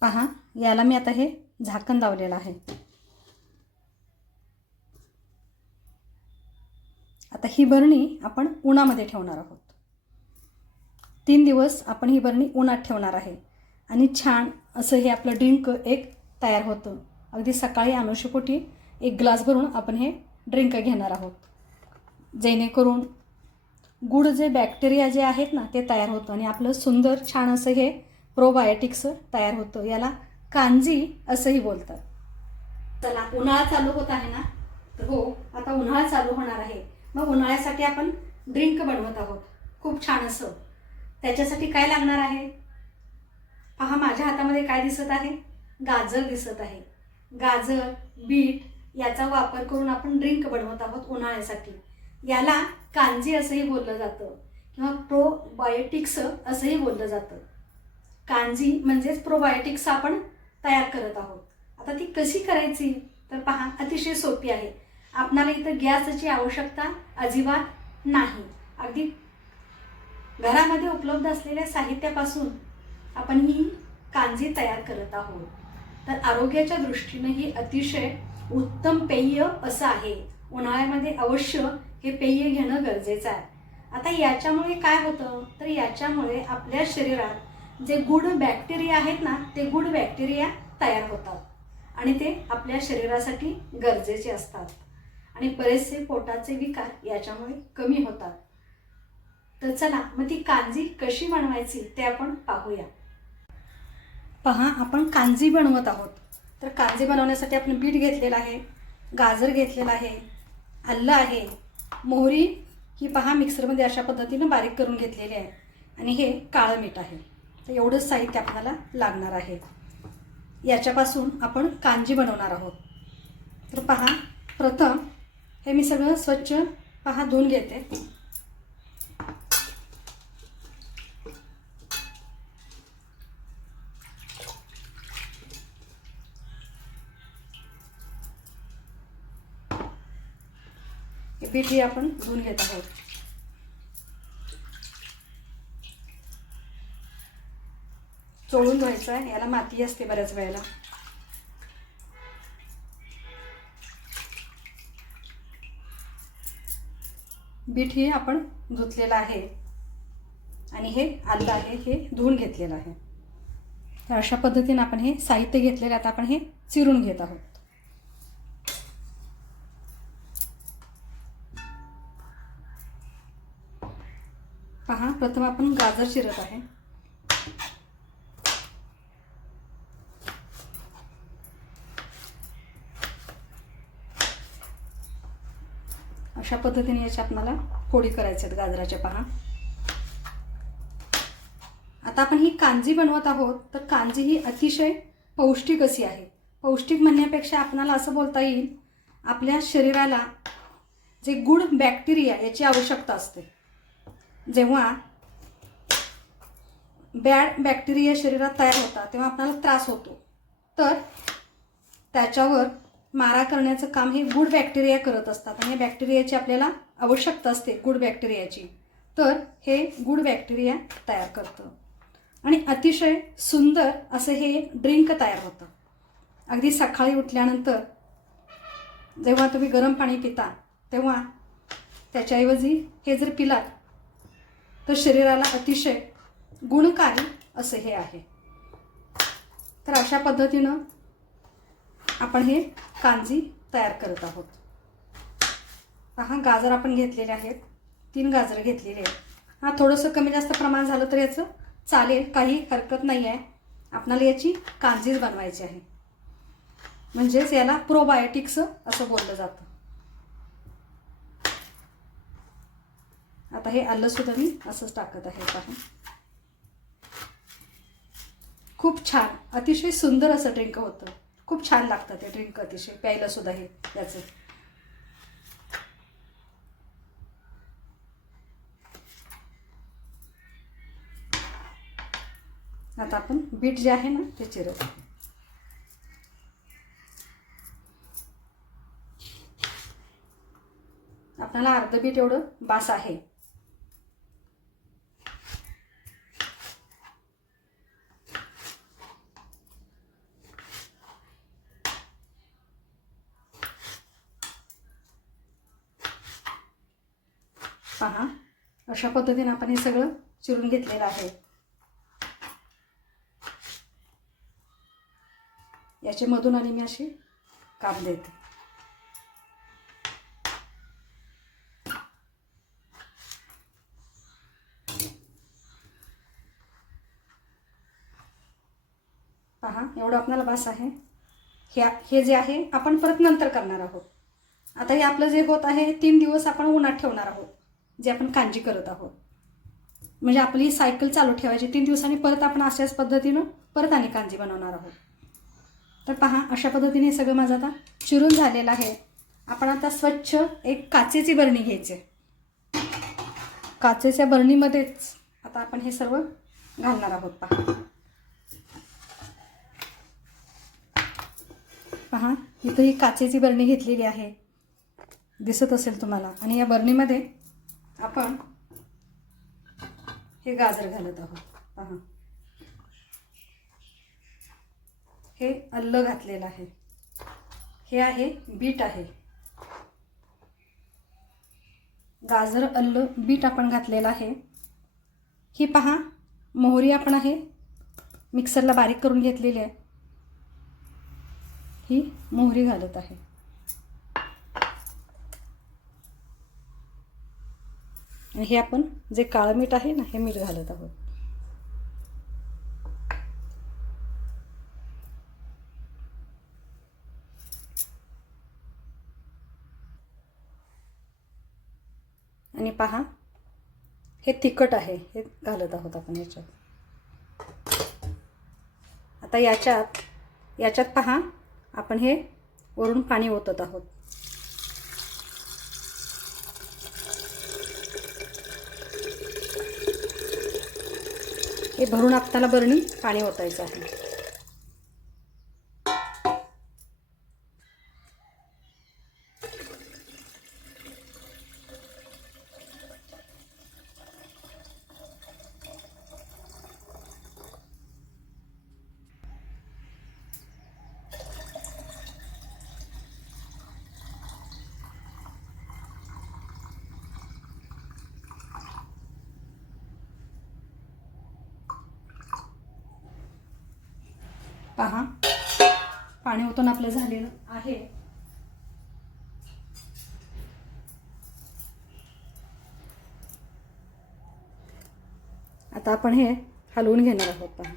पहा याला मी आता हे झाकण लावलेलं आहे. आता ही बरणी आपण उन्हामध्ये ठेवणार आहोत. तीन दिवस आपण ही बरणी उन्हात ठेवणार आहे. आणि छान असं हे आपलं ड्रिंक एक तयार होतं. अगदी सकाळी अनुषपोटी एक ग्लास भरून आपण हे ड्रिंक घेणार आहोत. जेणेकरून गुड जे बॅक्टेरिया जे आहेत ना ते तयार होतं. आणि आपलं सुंदर छान असं हे प्रोबायोटिक्स तयार होतं. याला कांजी असंही बोलतात. चला उन्हाळा चालू होत आहे ना? तर हो आता उन्हाळा चालू होणार आहे. मग उन्हाळ्यासाठी आपण ड्रिंक बनवत आहोत. खूप छान असं. त्याच्यासाठी काय लागणार आहे? पहा माझ्या हातामध्ये काय दिसत आहे? गाजर दिसत आहे. गाजर बीट याचा वापर करून आपण ड्रिंक बनवत आहोत उन्हाळ्यासाठी. याला कांजी असंही बोललं जातं. किंवा प्रोबायोटिक्स असंही बोललं जातं. कांजी म्हणजेच प्रोबायोटिक्स आपण तयार करत आहोत. आता ती कशी करायची? तर पहा अतिशय सोपी आहे. आपणाला इथं गॅसची आवश्यकता अजिबात नाही. अगदी घरामध्ये उपलब्ध असलेल्या साहित्यापासून आपण ही कांजी तयार करत आहोत. तर आरोग्याच्या दृष्टीनं ही अतिशय उत्तम पेय असं आहे. उन्हाळ्यामध्ये अवश्य हे पेय घेणं गरजेचं आहे. आता याच्यामुळे काय होतं? तर याच्यामुळे आपल्या शरीरात जे गुड बॅक्टेरिया आहेत ना ते गुड बॅक्टेरिया तयार होतात. आणि ते आपल्या शरीरासाठी गरजेचे असतात. आणि बरेचसे पोटाचे विकार याच्यामुळे कमी होतात. तर चला मग ती कांजी कशी बनवायची ते आपण पाहूया. पहा आपण कांजी बनवत आहोत. तर कांजी बनवण्यासाठी आपण बीट घेतलेलं आहे गाजर घेतलेलं आहे आलं आहे मोहरी ही पहा मिक्सरमध्ये अशा पद्धतीनं बारीक करून घेतलेली आहे. आणि हे काळं मीठ आहे. तर एवढंच साहित्य आपल्याला लागणार आहे. याच्यापासून आपण कांजी बनवणार आहोत. तर पहा प्रथम हे मी सगळं स्वच्छ पहा धुवून घेते. हे पीठ हे आपण धुवून घेत आहोत. चोळून धुवायचं आहे. याला माती असते बऱ्याच वेळेला. बीट हे आपण धुतलेलं आहे. आणि हे आलं आहे हे धुवून घेतलेलं आहे. तर अशा पद्धतीने आपण हे साहित्य घेतलेलं आता आपण हे चिरून घेत आहोत. पहा प्रथम आपण गाजर चिरत आहे. पद्धतीने याच्या आपल्याला फोडी करायच्या आहेत गाजराच्या पहा. आता आपण ही कांजी बनवत आहोत तर कांजी ही अतिशय पौष्टिक अशी आहे. पौष्टिक म्हणण्यापेक्षा आपणाला असं बोलता येईल आपल्या शरीराला जे गुड बॅक्टेरिया याची आवश्यकता असते. जेव्हा बॅड बॅक्टेरिया शरीरात तयार होतात तेव्हा आपल्याला त्रास होतो. तर त्याच्यावर मारा करण्याचं काम हे गुड बॅक्टेरिया करत असतात आणि या बॅक्टेरियाची आपल्याला आवश्यकता असते गुड बॅक्टेरियाची. तर हे गुड बॅक्टेरिया तयार करतं. आणि अतिशय सुंदर असं हे ड्रिंक तयार होतं. अगदी सकाळी उठल्यानंतर जेव्हा तुम्ही गरम पाणी पिता तेव्हा त्याच्याऐवजी हे जर पिलात तर शरीराला अतिशय गुणकारी असं हे आहे. तर अशा पद्धतीनं आपण हे कांजी तयार करत आहोत. हा गाजर आपण घेतलेले आहेत. तीन गाजर घेतलेले आहेत. हा थोडंसं कमी जास्त प्रमाण झालं तर याचं चालेल काही हरकत नाही आहे. आपणाला याची कांजीच बनवायची आहे. म्हणजेच याला प्रोबायोटिक्स असं बोललं जातं. आता हे आलं सुद्धा मी असंच टाकत आहे पहा. खूप छान अतिशय सुंदर असं ड्रिंक होतं. खूप छान लागतं ते ड्रिंक अतिशय. प्यायला सुद्धा हे याचं. आता आपण बीट जे आहे ना ते चिरत आपल्याला अर्ध बीट एवढं बास आहे. पहा. अशा पद्धतीने आपण हे सगळं चिरून घेतलेलं आहे. याचे मधून आणि मी अशी काप देते. पहा एवढं आपल्याला बास आहे. हे हे जे आहे आपण परत नंतर करणार आहोत. आता हे आपलं जे होत आहे तीन दिवस आपण उन्हात ठेवणार आहोत. जे आपण कांजी करत आहोत. म्हणजे आपली सायकल चालू ठेवायची तीन दिवसांनी परत आपण अशाच पद्धतीनं परत आणि कांजी बनवणार आहोत. तर पहा अशा पद्धतीने हे सगळं माझं आता चिरून झालेलं आहे. आपण आता स्वच्छ एक काचेची बरणी घ्यायची काचेच्या बरणीमध्येच आता आपण हे सर्व घालणार आहोत पहा. पहा इथं ही काचेची बरणी घेतलेली आहे. दिसत असेल तुम्हाला. आणि या बरणीमध्ये आपण हे गाजर घालत आहोत. पहा. हे अल्ल घातलेलं आहे. हे आहे बीट आहे. गाजर अल्ल बीट आपण घातलेलं आहे. ही पहा मोहरी आपण आहे. मिक्सरला बारीक करून घेतलेली आहे. ही मोहरी घालत आहे. आणि हे आपण जे काळं मीठ आहे ना हे मीठ घालत आहोत. आणि पहा हे तिखट आहे हे घालत आहोत आपण याच्यात. आता याच्यात याच्यात पहा आपण हे वरून पाणी ओतत आहोत. हे भरून आत्ताला बरणी पाणी ओतायचं आहे. पहा. पाणी ओतून आपलं झालेलं आहे. आता आपण हे हलवून घेणार आहोत पहा.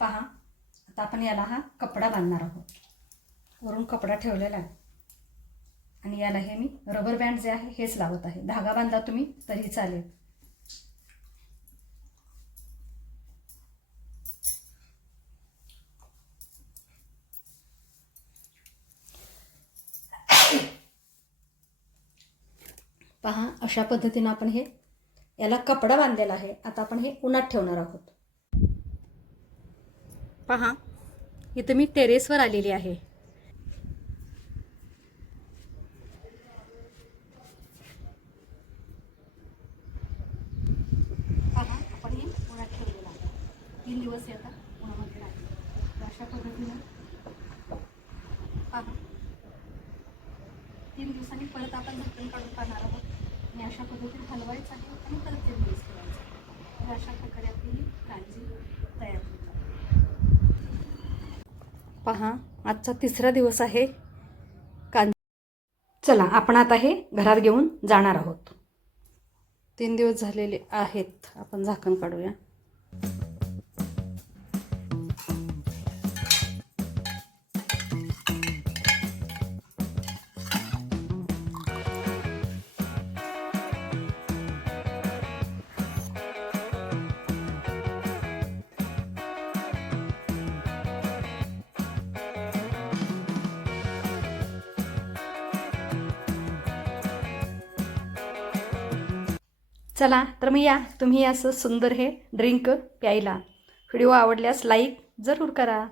पहा आता आपण याला हा कपडा बांधणार आहोत. वरून कपडा ठेवलेला आहे. आणि याला हे मी रबर बँड जे आहे हेच लावत आहे. धागा बांधला तुम्ही तरी चालेल. पहा अशा पद्धतीनं आपण हे याला कपडा बांधलेला आहे. आता आपण हे उन्हात ठेवणार आहोत. पहा. इथं मी टेरेसवर आलेली आहे. पहा आपण हे उन्हात ठेवलेलं आहे. तीन दिवस हे आता उन्हामध्ये राहिले तर अशा पद्धतीनं पहा. तीन दिवसांनी परत आपण झाकण काढून पाहणार आहोत. आणि अशा पद्धतीने हलवायचं आहे आणि परत ते मिक्स करायचं तर अशा प्रकारे आपली ही काळजी तयार होतात पहा आजचा तिसरा दिवस आहे. कां चला आपण आता हे घरात घेऊन जाणार आहोत. तीन दिवस झालेले आहेत. आपण झाकण काढूया. चला तर मग या. तुम्ही असं सुंदर हे ड्रिंक प्यायला. व्हिडिओ आवडल्यास लाईक जरूर करा.